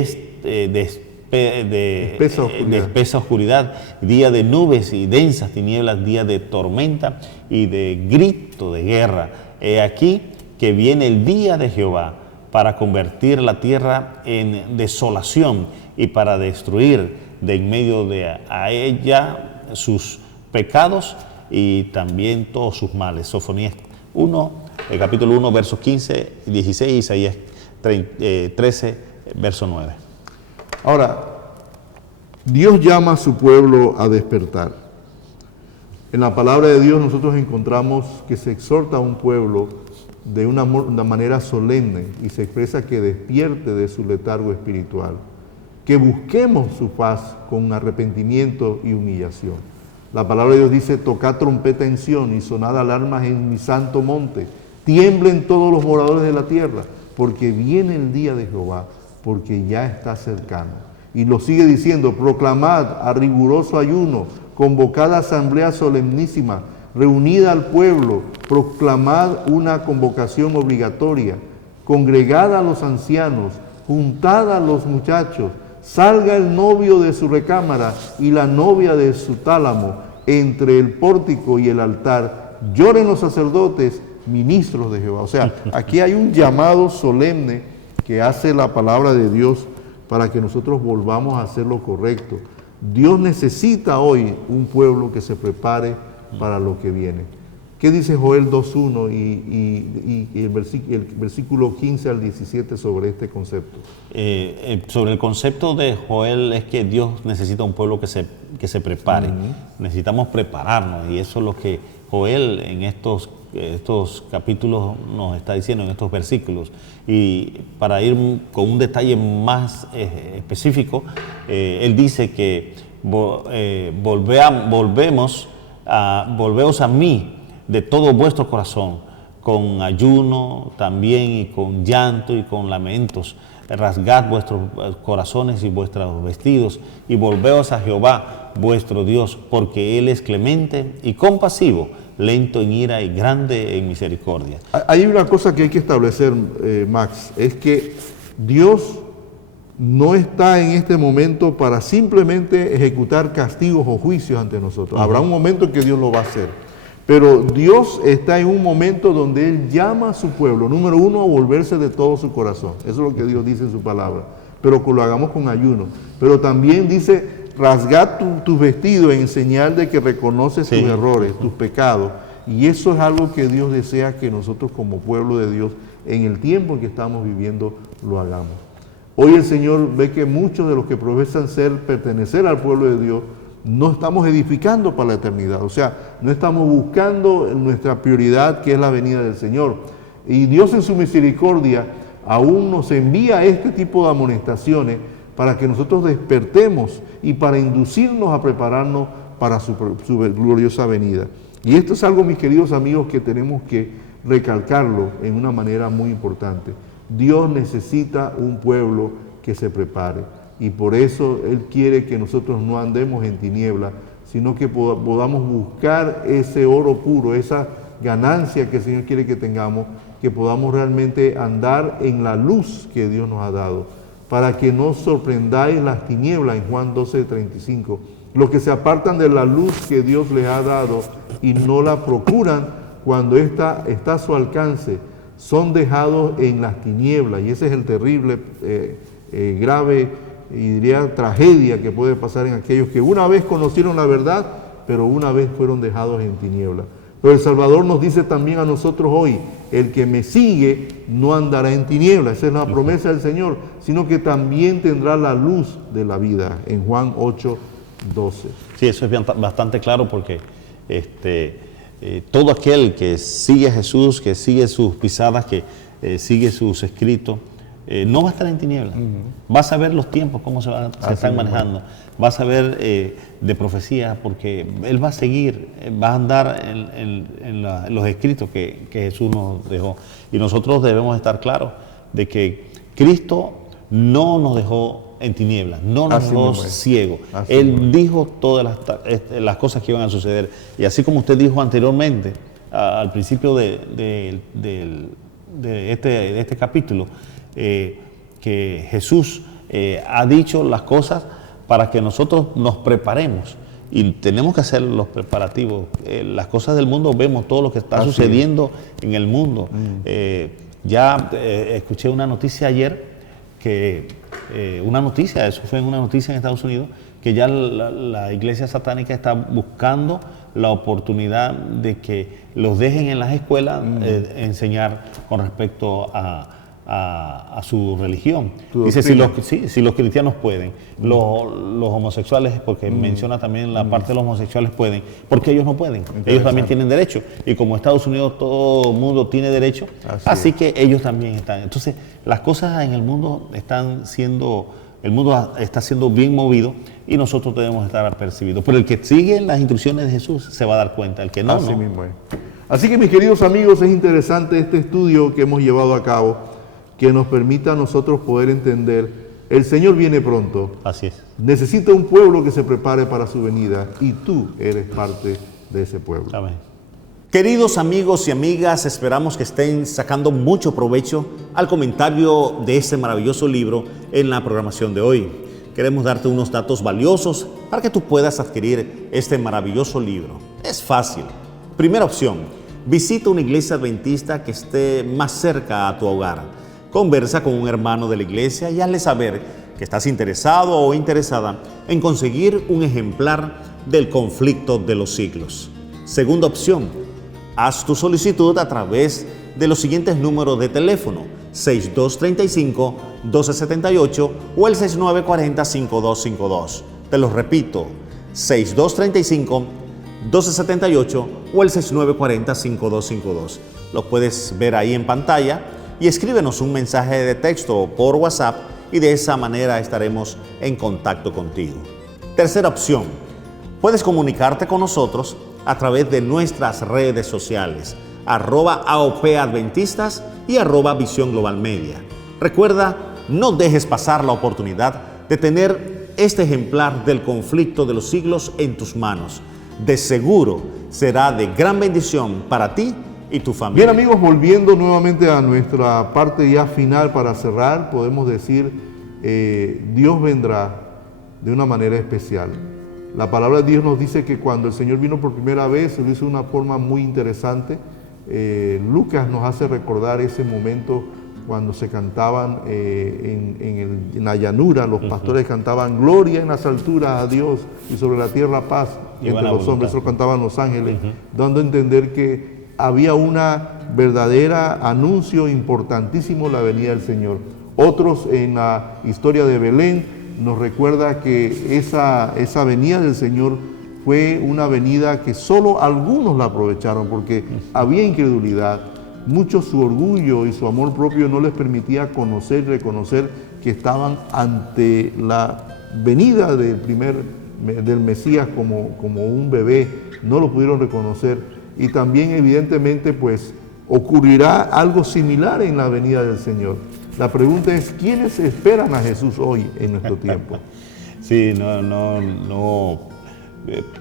espesa oscuridad, día de nubes y densas tinieblas, día de tormenta y de grito de guerra. He aquí que viene el día de Jehová para convertir la tierra en desolación y para destruir de en medio de a ella sus pecados y también todos sus males. Sofonías 1, capítulo 1, versos 15 y 16, Isaías 13, verso 9. Ahora, Dios llama a su pueblo a despertar. En la palabra de Dios nosotros encontramos que se exhorta a un pueblo de una manera solemne y se expresa que despierte de su letargo espiritual, que busquemos su paz con arrepentimiento y humillación. La palabra de Dios dice, tocad trompeta en Sión y sonad alarmas en mi santo monte, tiemblen todos los moradores de la tierra, porque viene el día de Jehová, porque ya está cercano. Y lo sigue diciendo, proclamad a riguroso ayuno, convocad a asamblea solemnísima, reunid al pueblo, proclamad una convocación obligatoria, congregad a los ancianos, juntad a los muchachos, salga el novio de su recámara y la novia de su tálamo entre el pórtico y el altar, lloren los sacerdotes, ministros de Jehová. O sea, aquí hay un llamado solemne que hace la palabra de Dios para que nosotros volvamos a hacer lo correcto. Dios necesita hoy un pueblo que se prepare para lo que viene. ¿Qué dice Joel 2.1 y el versículo 15 al 17 sobre este concepto? Sobre el concepto de Joel es que Dios necesita un pueblo que se prepare. Necesitamos prepararnos y eso es lo que Joel en estos capítulos nos está diciendo, en estos versículos. Y para ir con un detalle más específico, él dice que volveos a mí de todo vuestro corazón, con ayuno también y con llanto y con lamentos. Rasgad vuestros corazones y vuestros vestidos y volveos a Jehová vuestro Dios, porque Él es clemente y compasivo, lento en ira y grande en misericordia. Hay una cosa que hay que establecer, Max, es que Dios no está en este momento para simplemente ejecutar castigos o juicios ante nosotros. Habrá un momento en que Dios lo va a hacer. Pero Dios está en un momento donde Él llama a su pueblo, número uno, a volverse de todo su corazón. Eso es lo que Dios dice en su palabra. Pero que lo hagamos con ayuno. Pero también dice, rasgad tus vestidos en señal de que reconoces tus errores, tus pecados. Y eso es algo que Dios desea que nosotros como pueblo de Dios, en el tiempo en que estamos viviendo, lo hagamos. Hoy el Señor ve que muchos de los que profesan pertenecer al pueblo de Dios, no estamos edificando para la eternidad. O sea, no estamos buscando nuestra prioridad, que es la venida del Señor. Y Dios en su misericordia aún nos envía este tipo de amonestaciones para que nosotros despertemos y para inducirnos a prepararnos para su gloriosa venida. Y esto es algo, mis queridos amigos, que tenemos que recalcarlo en una manera muy importante. Dios necesita un pueblo que se prepare, y por eso Él quiere que nosotros no andemos en tinieblas, sino que podamos buscar ese oro puro, esa ganancia que el Señor quiere que tengamos, que podamos realmente andar en la luz que Dios nos ha dado, para que no sorprendáis las tinieblas, en Juan 12:35. Los que se apartan de la luz que Dios les ha dado y no la procuran cuando ésta está a su alcance, son dejados en las tinieblas, y ese es el terrible, grave y diría tragedia que puede pasar en aquellos que una vez conocieron la verdad, pero una vez fueron dejados en tinieblas. Pero el Salvador nos dice también a nosotros hoy: el que me sigue no andará en tinieblas. Esa es la promesa del Señor, sino que también tendrá la luz de la vida, en Juan 8:12. Sí, eso es bastante claro, porque todo aquel que sigue a Jesús, que sigue sus pisadas, que sigue sus escritos, no va a estar en tinieblas. Va a saber los tiempos, cómo se están manejando. Va a saber de profecía, porque él va a seguir, va a andar en los escritos que Jesús nos dejó. Y nosotros debemos estar claros de que Cristo no nos dejó en tinieblas, no nos dejó ciegos. Él dijo todas las cosas que iban a suceder. Y así como usted dijo anteriormente, al principio de este capítulo, que Jesús ha dicho las cosas para que nosotros nos preparemos, y tenemos que hacer los preparativos. Las cosas del mundo, vemos todo lo que está sucediendo en el mundo. Escuché una noticia ayer, eso fue una noticia en Estados Unidos, que ya la iglesia satánica está buscando la oportunidad de que los dejen en las escuelas enseñar con respecto a su religión. Dice, si los cristianos pueden, los homosexuales, porque menciona también la parte de los homosexuales pueden, porque ellos no pueden. Ellos también tienen derecho. Y como Estados Unidos todo el mundo tiene derecho, así que ellos también están. Entonces, las cosas en el mundo el mundo está siendo bien movido, y nosotros debemos estar apercibidos. Pero el que sigue las instrucciones de Jesús se va a dar cuenta, el que no, así mismo es. Así que, mis queridos amigos, es interesante este estudio que hemos llevado a cabo, que nos permita a nosotros poder entender: el Señor viene pronto. Así es. Necesita un pueblo que se prepare para su venida, y tú eres parte de ese pueblo. Amén. Queridos amigos y amigas, esperamos que estén sacando mucho provecho al comentario de este maravilloso libro en la programación de hoy. Queremos darte unos datos valiosos para que tú puedas adquirir este maravilloso libro. Es fácil. Primera opción: visita una iglesia adventista que esté más cerca a tu hogar. Conversa con un hermano de la iglesia y hazle saber que estás interesado o interesada en conseguir un ejemplar del Conflicto de los Siglos. Segunda opción: haz tu solicitud a través de los siguientes números de teléfono: 6235-1278 o el 6940-5252. Te los repito: 6235-1278 o el 6940-5252. Lo puedes ver ahí en pantalla, y escríbenos un mensaje de texto por WhatsApp, y de esa manera estaremos en contacto contigo. Tercera opción: puedes comunicarte con nosotros a través de nuestras redes sociales, @AOPadventistas y @Visión Global Media. Recuerda, no dejes pasar la oportunidad de tener este ejemplar del Conflicto de los Siglos en tus manos. De seguro será de gran bendición para ti y tu familia. Bien, amigos, volviendo nuevamente a nuestra parte ya final para cerrar, podemos decir, Dios vendrá de una manera especial. La palabra de Dios nos dice que cuando el Señor vino por primera vez, lo hizo de una forma muy interesante. Lucas nos hace recordar ese momento cuando se cantaban en la llanura, los pastores cantaban gloria en las alturas a Dios y sobre la tierra paz entre los hombres. Eso lo cantaban los ángeles, dando a entender que había una verdadera anuncio importantísimo, la venida del Señor. Otros, en la historia de Belén, nos recuerda que esa venida del Señor fue una venida que solo algunos la aprovecharon, porque había incredulidad, muchos su orgullo y su amor propio no les permitía conocer y reconocer que estaban ante la venida del Mesías como un bebé, no lo pudieron reconocer. Y también evidentemente pues ocurrirá algo similar en la venida del Señor. La pregunta es, ¿quiénes esperan a Jesús hoy en nuestro tiempo? Sí,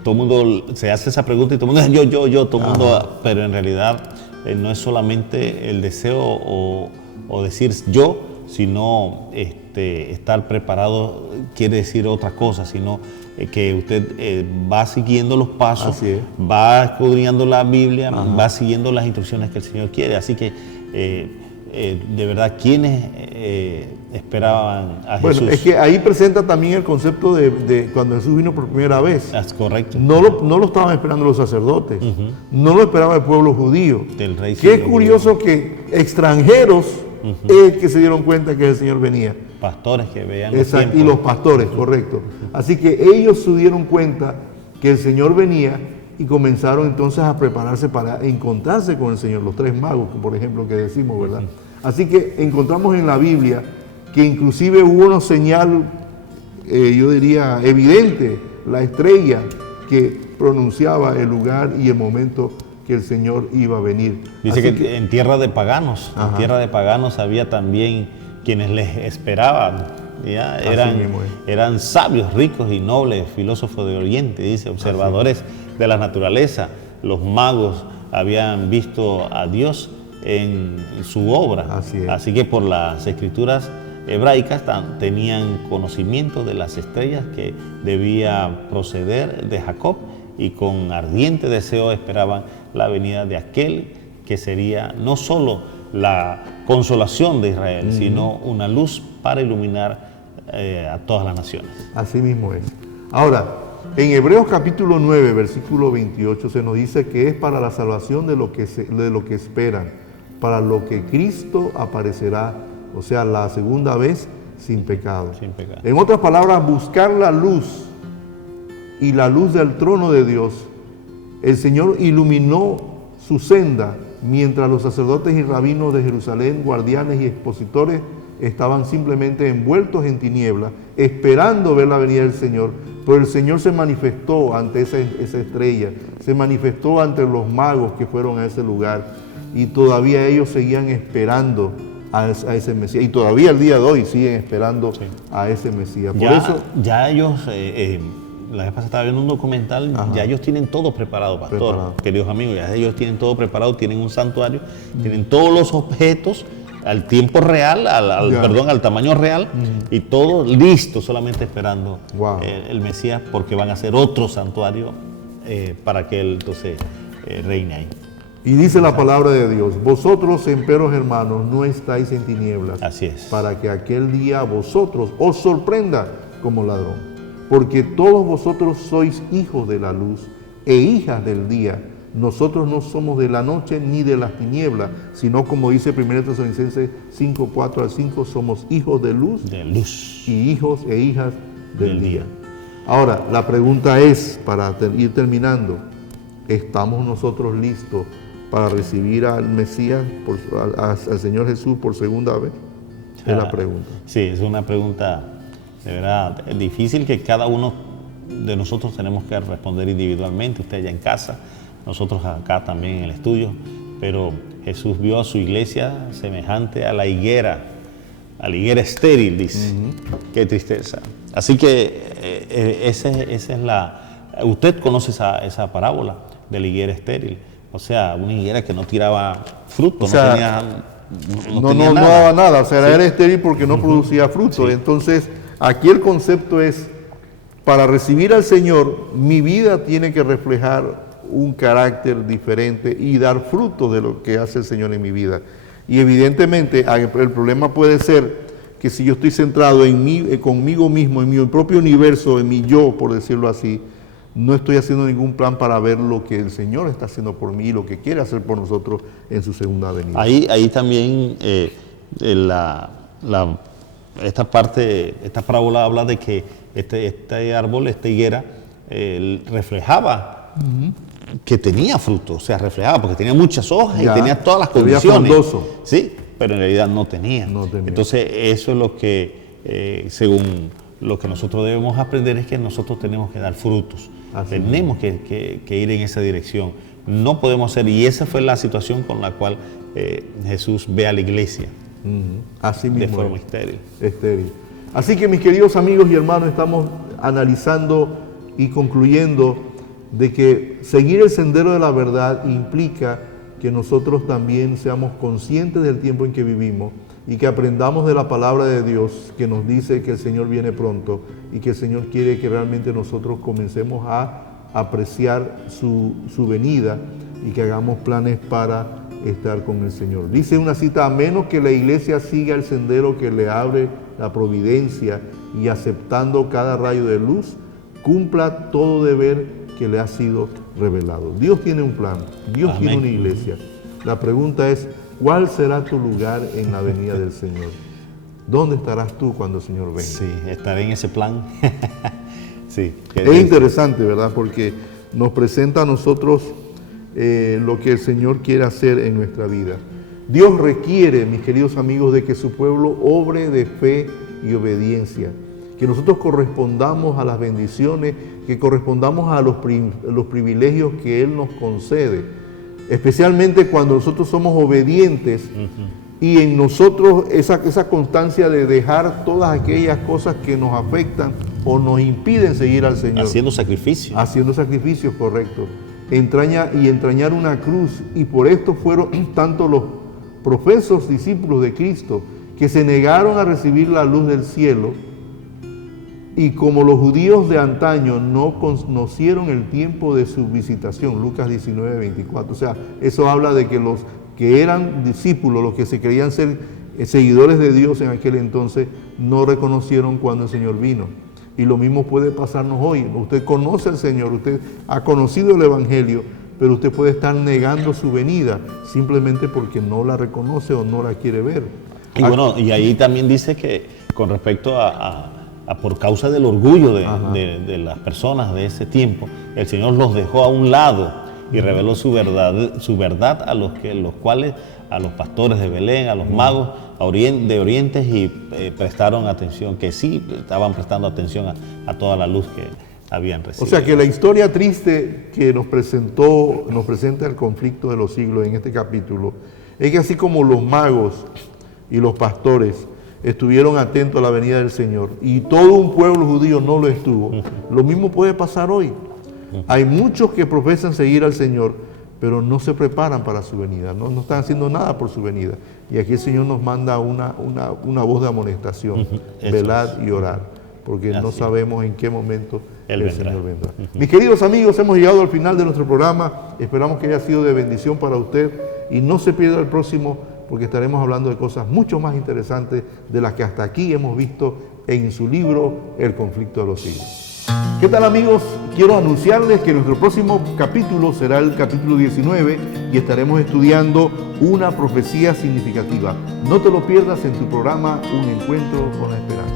todo el mundo se hace esa pregunta y todo el mundo yo, todo el mundo, pero en realidad no es solamente el deseo o decir yo, sino estar preparado quiere decir otra cosa, sino que usted va siguiendo los pasos, va escudriñando la Biblia, va siguiendo las instrucciones que el Señor quiere. Así que de verdad, ¿quiénes esperaban a Jesús? Bueno, es que ahí presenta también el concepto de cuando Jesús vino por primera vez. Es correcto. No lo estaban esperando los sacerdotes, no lo esperaba el pueblo judío. Del rey. Qué curioso que extranjeros es que se dieron cuenta que el Señor venía. Pastores que veían los tiempos. Y los pastores, correcto. Así que ellos se dieron cuenta que el Señor venía y comenzaron entonces a prepararse para encontrarse con el Señor, los 3 magos, por ejemplo, que decimos, ¿verdad? Así que encontramos en la Biblia que inclusive hubo una señal, yo diría, evidente, la estrella que pronunciaba el lugar y el momento que el Señor iba a venir. Dice que en tierra de paganos, había también quienes les esperaban. ¿Ya? Eran sabios, ricos y nobles, filósofos de Oriente, dice, observadores de la naturaleza. Los magos habían visto a Dios en su obra. Así que por las escrituras hebraicas tenían conocimiento de las estrellas que debía proceder de Jacob, y con ardiente deseo esperaban la venida de aquel que sería no solo la consolación de Israel, sino una luz para iluminar a todas las naciones. Así mismo es. Ahora, en Hebreos capítulo 9, versículo 28, se nos dice que es para la salvación de lo que esperan, para lo que Cristo aparecerá, o sea, la segunda vez sin pecado. En otras palabras, buscar la luz y la luz del trono de Dios. El Señor iluminó su senda mientras los sacerdotes y rabinos de Jerusalén, guardianes y expositores, estaban simplemente envueltos en tinieblas, esperando ver la venida del Señor. Pero el Señor se manifestó ante esa estrella, se manifestó ante los magos que fueron a ese lugar, y todavía ellos seguían esperando a ese Mesías, y todavía el día de hoy siguen esperando a ese Mesías. Por eso ya ellos, la vez pasada estaba viendo un documental, ya ellos tienen todo preparado, pastor, queridos amigos, ya ellos tienen todo preparado, tienen un santuario, tienen todos los objetos al tiempo real, al tamaño real, y todo listo, solamente esperando el Mesías, porque van a hacer otro santuario para que él entonces reine ahí. Y dice la palabra de Dios: vosotros, emperos hermanos, no estáis en tinieblas. Así es. Para que aquel día a vosotros os sorprenda como ladrón. Porque todos vosotros sois hijos de la luz e hijas del día. Nosotros no somos de la noche ni de las tinieblas, sino, como dice 1 Tesalonicenses 5, 4 al 5, somos hijos de luz y hijos e hijas del día. Ahora, la pregunta es, para ir terminando, ¿estamos nosotros listos para recibir al Mesías, al Señor Jesús por segunda vez? Es la pregunta. Sí, es una pregunta de verdad difícil que cada uno de nosotros tenemos que responder individualmente, usted allá en casa, nosotros acá también en el estudio, pero Jesús vio a su iglesia semejante a la higuera estéril, dice. Qué tristeza. Así que esa es usted conoce esa parábola de la higuera estéril, o sea, una higuera que no tiraba fruto, no daba nada, o sea, era estéril porque no producía fruto. Entonces, aquí el concepto es, para recibir al Señor, mi vida tiene que reflejar un carácter diferente y dar fruto de lo que hace el Señor en mi vida. Y evidentemente el problema puede ser que si yo estoy centrado en mí, conmigo mismo, en mi propio universo, en mi yo, por decirlo así, no estoy haciendo ningún plan para ver lo que el Señor está haciendo por mí y lo que quiere hacer por nosotros en su segunda venida. Ahí también esta parábola habla de que este árbol, esta higuera, reflejaba que tenía fruto, o sea, reflejaba, porque tenía muchas hojas Ya, y tenía todas las se veía condiciones. frondoso. Sí, pero en realidad no tenía. No tenía. Entonces, eso es lo que, según lo que nosotros debemos aprender, es que nosotros tenemos que dar frutos. Así Tenemos que ir en esa dirección. No podemos ser, y esa fue la situación con la cual Jesús ve a la iglesia, Así de mismo forma es. estéril. Así que mis queridos amigos y hermanos, estamos analizando y concluyendo de que seguir el sendero de la verdad implica que nosotros también seamos conscientes del tiempo en que vivimos y que aprendamos de la palabra de Dios que nos dice que el Señor viene pronto y que el Señor quiere que realmente nosotros comencemos a apreciar su venida y que hagamos planes para estar con el Señor. Dice una cita: a menos que la iglesia siga el sendero que le abre la providencia y aceptando cada rayo de luz, cumpla todo deber que le ha sido revelado. Dios tiene un plan, Dios Amén. tiene una iglesia. La pregunta es, ¿cuál será tu lugar en la venida del Señor? ¿Dónde estarás tú cuando el Señor venga? Sí, estaré en ese plan. Sí, Es interesante, ¿verdad? Porque nos presenta a nosotros lo que el Señor quiere hacer en nuestra vida. Dios requiere, mis queridos amigos, de que su pueblo obre de fe y obediencia, que nosotros correspondamos a las bendiciones, que correspondamos a los privilegios que Él nos concede, especialmente cuando nosotros somos obedientes y en nosotros esa constancia de dejar todas aquellas cosas que nos afectan o nos impiden seguir al Señor. haciendo sacrificio. Haciendo sacrificios, correcto. Entrañar una cruz. Y por esto fueron tanto los profesos discípulos de Cristo que se negaron a recibir la luz del cielo, y como los judíos de antaño no conocieron el tiempo de su visitación, Lucas 19, 24. O sea, eso habla de que los que eran discípulos, los que se creían ser seguidores de Dios en aquel entonces, no reconocieron cuando el Señor vino. Y lo mismo puede pasarnos hoy. Usted conoce al Señor, usted ha conocido el Evangelio, pero usted puede estar negando su venida simplemente porque no la reconoce o no la quiere ver. Y bueno, y ahí también dice que con respecto a por causa del orgullo de las personas de ese tiempo, el Señor los dejó a un lado y reveló su verdad a los cuales, a los pastores de Belén, a los magos de Orientes, y prestaron atención, que sí estaban prestando atención a toda la luz que habían recibido. O sea que la historia triste que nos presenta el conflicto de los siglos en este capítulo, es que así como los magos y los pastores estuvieron atentos a la venida del Señor y todo un pueblo judío no lo estuvo, lo mismo puede pasar hoy. Hay muchos que profesan seguir al Señor, pero no se preparan para su venida, no están haciendo nada por su venida. Y aquí el Señor nos manda una voz de amonestación: velad y orad, porque no sabemos en qué momento el Señor vendrá. Mis queridos amigos, hemos llegado al final de nuestro programa. Esperamos que haya sido de bendición para usted y no se pierda el próximo, porque estaremos hablando de cosas mucho más interesantes de las que hasta aquí hemos visto en su libro El conflicto de los siglos. ¿Qué tal, amigos? Quiero anunciarles que nuestro próximo capítulo será el capítulo 19 y estaremos estudiando una profecía significativa. No te lo pierdas en tu programa Un Encuentro con la Esperanza.